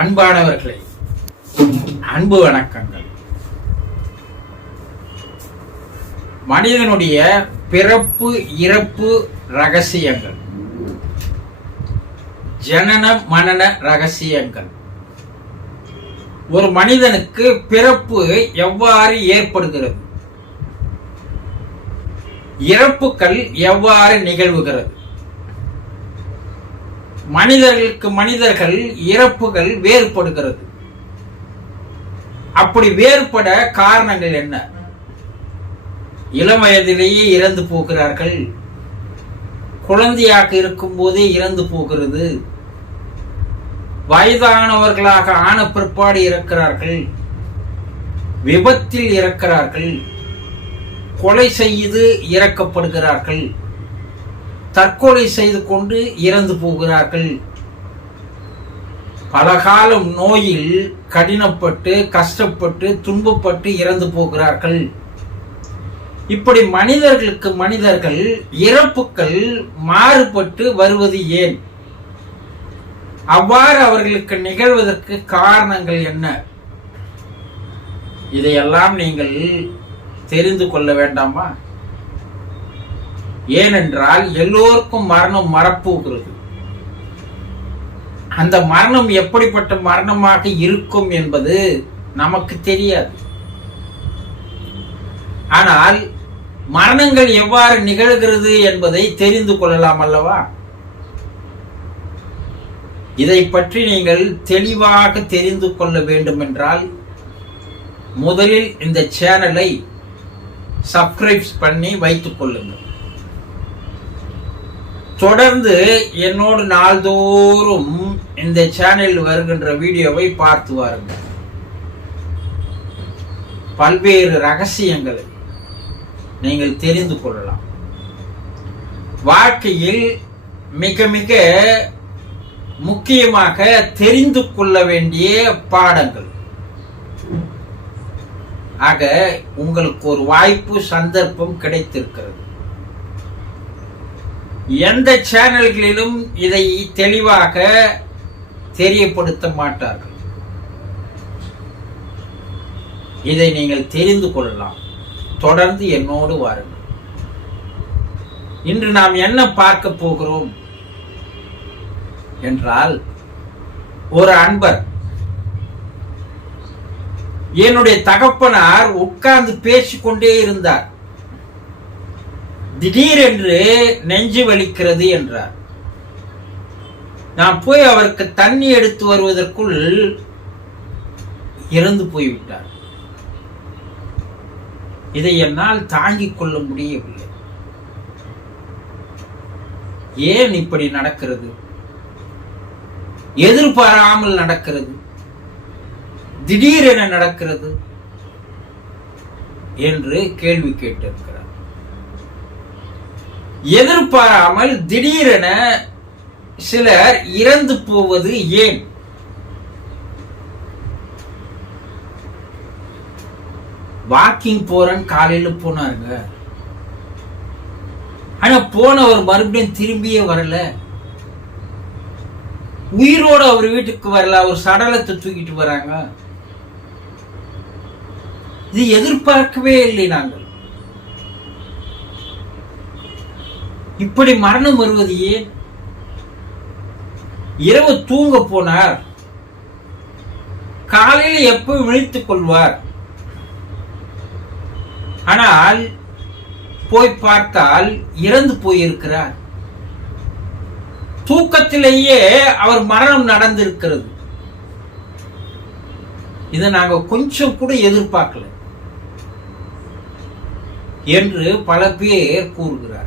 அன்பானவர்களே, அன்பு வணக்கங்கள். மனிதனுடைய பிறப்பு இறப்பு ரகசியங்கள், ஜனன மனன ரகசியங்கள். ஒரு மனிதனுக்கு பிறப்பு எவ்வாறு ஏற்படுகிறது, இறப்புகள் எவ்வாறு நிகழ்வுகிறது, மனிதர்களுக்கு மனிதர்கள் இறப்புகள் வேறுபடுகிறது. அப்படி வேறுபட காரணங்கள் என்ன? இளம் வயதிலேயே இறந்து போகிறார்கள், குழந்தையாக இருக்கும் போதே இறந்து போகிறது, வயதானவர்களாக ஆன பிற்பாடு இறக்கிறார்கள், விபத்தில் இறக்கிறார்கள், கொலை செய்து இறக்கப்படுகிறார்கள், தற்கொலை செய்து கொண்டு இறந்து போகிறார்கள், பல காலம் நோயில் கடினப்பட்டு கஷ்டப்பட்டு துன்பப்பட்டு இறந்து போகிறார்கள். இப்படி மனிதர்களுக்கு மனிதர்கள் இறப்புகள் மாறுபட்டு வருவது ஏன்? அவ்வாறு அவர்களுக்கு நிகழ்வதற்கு காரணங்கள் என்ன? இதையெல்லாம் நீங்கள் தெரிந்து கொள்ள வேண்டாமா? ஏனென்றால் எல்லோருக்கும் மரணம் வரப்போகிறது. அந்த மரணம் எப்படிப்பட்ட மரணமாக இருக்கும் என்பது நமக்கு தெரியாது. ஆனால் மரணங்கள் எவ்வாறு நிகழ்கிறது என்பதை தெரிந்து கொள்ளலாம் அல்லவா? இதை பற்றி நீங்கள் தெளிவாக தெரிந்து கொள்ள வேண்டும் என்றால் முதலில் இந்த சேனலை சப்ஸ்கிரைப் பண்ணி வைத்துக் கொள்ளுங்கள். தொடர்ந்து என்னோடு நாள்தோறும் இந்த சேனலில் வருகின்ற வீடியோவை பார்த்து வாருங்கள். பல்வேறு ரகசியங்களை நீங்கள் தெரிந்து கொள்ளலாம். வாழ்க்கையில் மிக மிக முக்கியமாக தெரிந்து கொள்ள வேண்டிய பாடங்கள். ஆக உங்களுக்கு ஒரு வாய்ப்பு, சந்தர்ப்பம் கிடைத்திருக்கிறது. எந்த சேனல்களிலும் இதை தெளிவாக தெரியப்படுத்த மாட்டார்கள். இதை நீங்கள் தெரிந்து கொள்ளலாம். தொடர்ந்து என்னோடு வாருங்கள். இன்று நாம் என்ன பார்க்க போகிறோம் என்றால், ஒரு அன்பர், என்னுடைய தகப்பனார் உட்கார்ந்து பேசிக்கொண்டே இருந்தார். திடீரென்று நெஞ்சு வலிக்கிறது என்றார். நான் போய் அவருக்கு தண்ணி எடுத்து வருவதற்குள் இறந்து போய்விட்டார். இதை என்னால் தாங்கிக் கொள்ள முடியவில்லை. ஏன் இப்படி நடக்கிறது? எதிர்பாராமல் நடக்கிறது, திடீரென நடக்கிறது என்று கேள்வி கேட்டிருக்கிறார். எதிர்பாராமல் திடீரென சிலர் இறந்து போவது ஏன்? வாக்கிங் போறேன்னு காலையில போனாருங்க. ஆனா போனவர் மறுபடியும் திரும்பியே வரல. உயிரோடு அவர் வீட்டுக்கு வரல. அவர் சடலத்தை தூக்கிட்டு வராங்க. இது எதிர்பார்க்கவே இல்லை நாங்கள். இப்படி மரணம் வருவது ஏன்? இரவு தூங்க போனார், காலையில் எப்ப விழித்துக் கொள்வார். ஆனால் போய் பார்த்தால் இறந்து போயிருக்கிறார். தூக்கத்திலேயே அவர் மரணம் நடந்திருக்கிறது. இதை நாங்க கொஞ்சம் கூட எதிர்பார்க்கல என்று பல பேர் கூறுகிறார்கள்.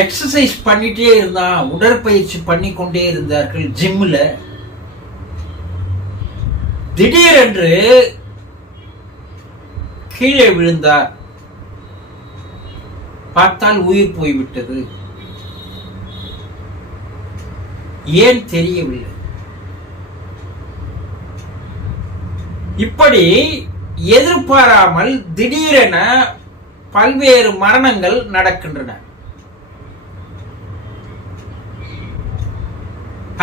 எக்ஸசைஸ் பண்ணிட்டே இருந்தா, உடற்பயிற்சி பண்ணிக்கொண்டே இருந்தார்கள் ஜிம்ல. திடீரென்று கீழே விழுந்தார். பார்த்தால் உயிர் போய்விட்டது. ஏன் தெரியவில்லை. இப்படி எதிர்பாராமல் திடீரென பல்வேறு மரணங்கள் நடக்கின்றன.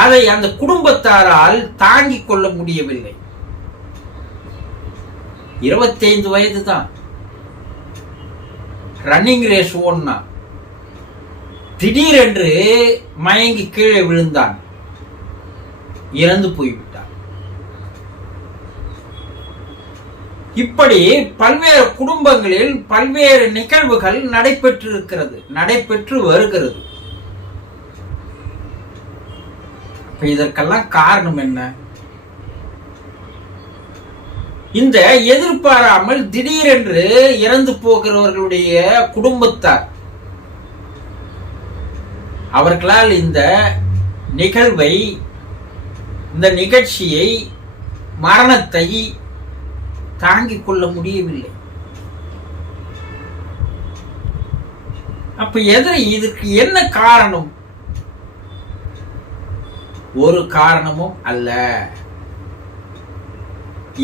அதை அந்த குடும்பத்தாரால் தாங்கிக் கொள்ள முடியவில்லை. 25 வயது தான், ரன்னிங் ரேஸ் ஓடினா திடீரென்று மயங்கி கீழே விழுந்தான், இறந்து போய்விட்டான். இப்படி பல்வேறு குடும்பங்களில் பல்வேறு நிகழ்வுகள் நடைபெற்று வருகிறது. இதற்கெல்லாம் காரணம் என்ன? இந்த எதிர்பாராமல் திடீரென்று இறந்து போகிறவர்களுடைய குடும்பத்தார் அவர்களால் இந்த நிகழ்வை, இந்த நிகழ்ச்சியை, மரணத்தை தாங்கிக் கொள்ள முடியவில்லை. அப்ப இதுக்கு என்ன காரணம்? ஒரு காரணமும் அல்ல.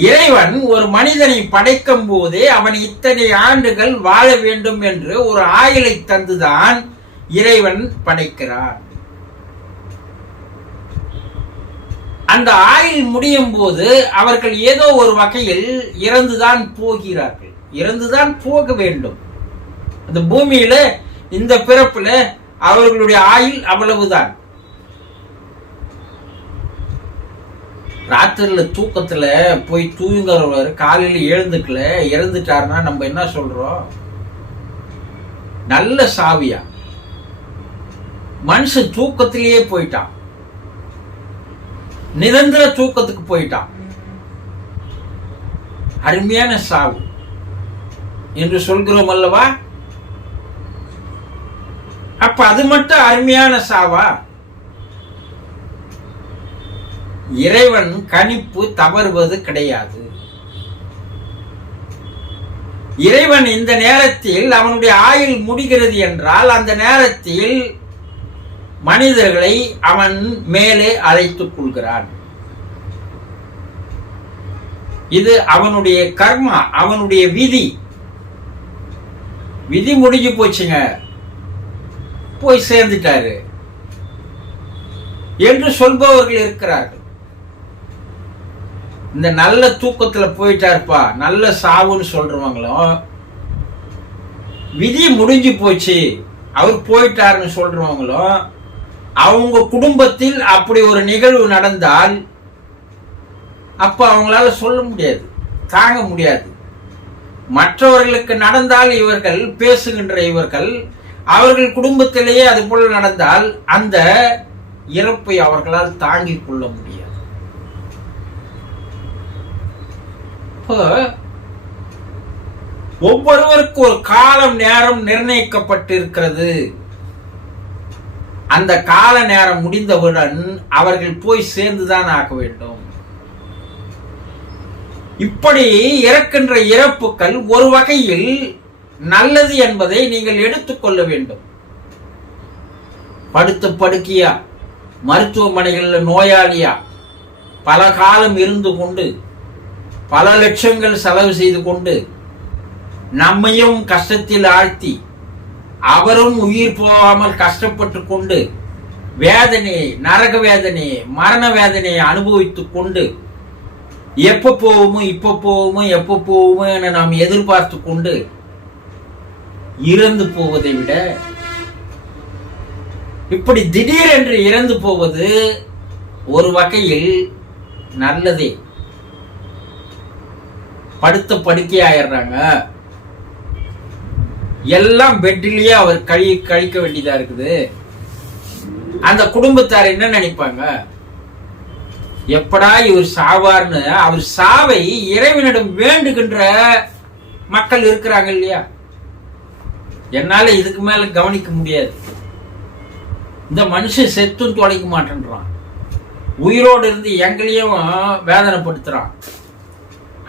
இறைவன் ஒரு மனிதனை படைக்கும் போதே அவன் இத்தனை ஆண்டுகள் வாழ வேண்டும் என்று ஒரு ஆயுளை தந்துதான் இறைவன் படைக்கிறான். அந்த ஆயுள் முடியும் போது அவர்கள் ஏதோ ஒரு வகையில் இறந்துதான் போகிறார்கள், இறந்துதான் போக வேண்டும். அந்த பூமியில இந்த பிறப்புல அவர்களுடைய ஆயுள் அவ்வளவுதான். ராத்திரில தூக்கத்துல போய் தூங்குறவர் காலையில எழுந்துக்கல, இறந்துட்டாருன்னா நம்ம என்ன சொல்றோம்? நல்ல சாவியா? மனுஷன் தூக்கத்திலேயே போயிட்டான், நிரந்தர தூக்கத்துக்கு போயிட்டான், அருமையான சாவு என்று சொல்கிறோம் அல்லவா? அப்ப அது மட்டும் அருமையான சாவா? இறைவன் கணிப்பு தவறுவது கிடையாது. இறைவன் இந்த நேரத்தில் அவனுடைய ஆயுள் முடிகிறது என்றால் அந்த நேரத்தில் மனிதர்களை அவன் மேலே அழைத்துக் கொள்கிறான். இது அவனுடைய கர்மா, அவனுடைய விதி. விதி முடிஞ்சு போச்சுங்க, போய் சேர்ந்துட்டாரு என்று சொல்பவர்கள் இருக்கிறார்கள். இந்த நல்ல தூக்கத்துல போயிட்டாருப்பா, நல்ல சாவுன்னு சொல்றவங்களும், விதி முடிஞ்சு போச்சு அவர் போயிட்டாருன்னு சொல்றவங்களும், அவங்க குடும்பத்தில் அப்படி ஒரு நிகழ்வு நடந்தால் அப்ப அவங்களால சொல்ல முடியாது, தாங்க முடியாது. மற்றவர்களுக்கு நடந்தால் இவர்கள் பேசுகின்ற இவர்கள், அவர்கள் குடும்பத்திலேயே அது போல நடந்தால் அந்த இறப்பை அவர்களால் தாங்கிக் கொள்ள முடியாது. ஒவ்வொருவருக்கு ஒரு காலம் நேரம் நிர்ணயிக்கப்பட்டிருக்கிறது. அந்த கால நேரம் முடிந்தவுடன் அவர்கள் போய் சேர்ந்துதான் ஆக வேண்டும். இப்படி இறக்கின்ற இறப்புகள் ஒரு வகையில் நல்லது என்பதை நீங்கள் எடுத்துக்கொள்ள வேண்டும். படுத்த படுக்கையா, மருத்துவமனைகளில் நோயாளியா பல காலம் இருந்து கொண்டு பல லட்சங்கள் செலவு செய்து கொண்டு நம்மையும் கஷ்டத்தில் ஆழ்த்தி அவரும் உயிர் போகாமல் கஷ்டப்பட்டு கொண்டு வேதனையை, நரக வேதனையை, மரண வேதனையை அனுபவித்துக் கொண்டு எப்ப போவோமோ இப்ப போவோமோ எப்ப போவோமோ என நாம் எதிர்பார்த்து கொண்டு இறந்து போவதை விட இப்படி திடீரென்று இறந்து போவது ஒரு வகையில் நல்லதே. படுத்த படுக்கையாயிடுறாங்க, எல்லாம் பெட்டிலேயே அவர் கழிக்க வேண்டியதா இருக்குது. அந்த குடும்பத்தார் என்ன நினைப்பாங்க? எப்படா இவர் சாவார்னு அவர் சாவை இறைவனிடம் வேண்டுகின்ற மக்கள் இருக்கிறாங்க இல்லையா? என்னால இதுக்கு மேல கவனிக்க முடியாது, இந்த மனுஷன் செத்தும் தொலைக்க மாட்டேன்றான், உயிரோடு இருந்து எங்களையும் வேதனைப்படுத்துறான்,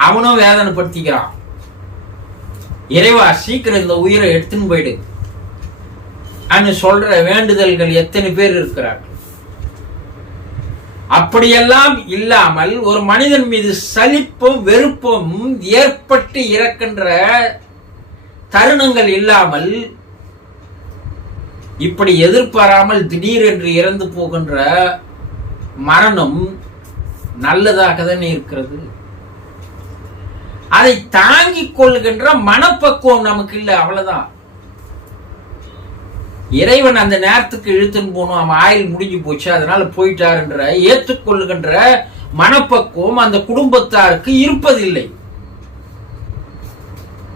அவனும் வேதனைப்படுத்திக்கிறான். இறைவா சீக்கிரம் இந்த உயிரை எடுத்துன்னு போயிடு அன்னு சொல்ற வேண்டுதல்கள் எத்தனை பேர் இருக்கிறார்கள். அப்படியெல்லாம் இல்லாமல் ஒரு மனிதன் மீது சலிப்பும் வெறுப்பும் ஏற்பட்டு இறக்கின்ற தருணங்கள் இல்லாமல் இப்படி எதிர்பாராமல் திடீரென்று இறந்து போகின்ற மரணம் நல்லதாக தானே இருக்கிறது. அதை தாங்கிக் கொள்ளுகின்ற மனப்பக்குவம் நமக்கு இல்லை, அவ்வளவுதான். இறைவன் அந்த நேரத்துக்கு இழுத்துன்னு போகணும், அவன் ஆயுள் முடிஞ்சு போச்சு அதனால போயிட்டாருன்ற ஏற்றுக்கொள்ளுகின்ற மனப்பக்குவம் அந்த குடும்பத்தாருக்கு இருப்பதில்லை.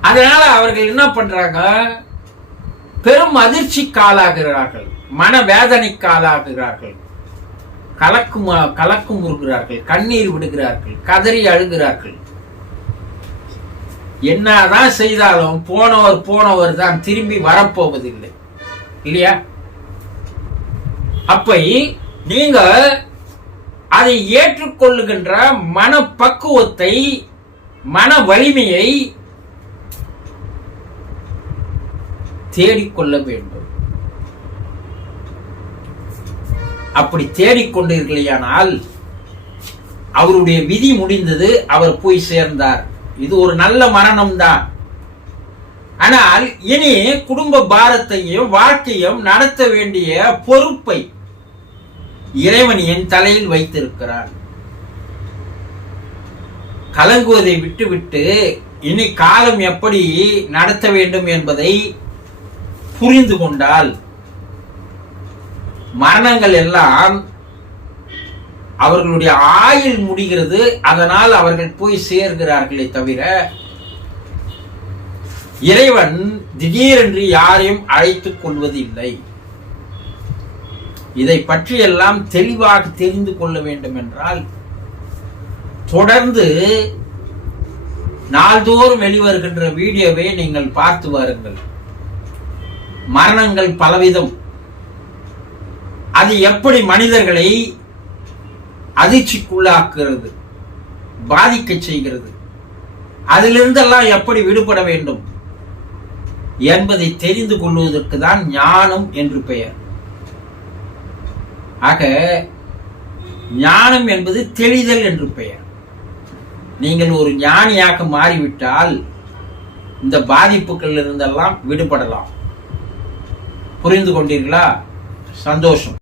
அதனால அவர்கள் என்ன பண்றாங்க, பெரும் அதிர்ச்சிக்கு ஆளாகிறார்கள், மன வேதனைக்கு ஆளாகிறார்கள், கலக்கும் முறுகிறார்கள், கண்ணீர் விடுகிறார்கள், கதறி அழுகிறார்கள். என்னதான் செய்தாலும் போனவர் தான், திரும்பி வரப்போவதில்லை, இல்லையா? அப்ப நீங்க அதை ஏற்றுக்கொள்ளுகின்ற மனப்பக்குவத்தை, மன வலிமையை தேடிக்கொள்ள வேண்டும். அப்படி தேடிக்கொண்டீர்களேயானால் அவருடைய விதி முடிந்தது, அவர் போய் சேர்ந்தார். இது ஒரு நல்ல மரணம் தான். ஆனால் இனி குடும்ப பாரத்தையும் வாழ்க்கையும் நடத்த வேண்டிய பொறுப்பை இறைவன் என் தலையில் வைத்திருக்கிறார். கலங்குவதை விட்டுவிட்டு இனி காலம் எப்படி நடத்த வேண்டும் என்பதை புரிந்து கொண்டால் மரணங்கள் எல்லாம் அவர்களுடைய ஆயுள் முடிகிறது, அதனால் அவர்கள் போய் சேர்கிறார்களே தவிர இறைவன் திடீரென்று யாரையும் அழைத்துக் கொள்வது இல்லை. இதை பற்றியெல்லாம் தெளிவாக தெரிந்து கொள்ள வேண்டும் என்றால் தொடர்ந்து நாள்தோறும் வெளிவருகின்ற வீடியோவை நீங்கள் பார்த்து வாருங்கள். மரணங்கள் பலவிதம், அது எப்படி மனிதர்களை அதிர்ச்சிக்குள்ளாக்குகிறது, பாதிக்க செய்கிறது, அதிலிருந்தெல்லாம் எப்படி விடுபட வேண்டும் என்பதை தெரிந்து கொள்வதற்கு தான் ஞானம் என்று பெயர். ஆக ஞானம் என்பது தெளிதல் என்று பெயர். நீங்கள் ஒரு ஞானியாக மாறிவிட்டால் இந்த பாதிப்புகள் இருந்தெல்லாம் விடுபடலாம். புரிந்து கொண்டீர்களா? சந்தோஷம்.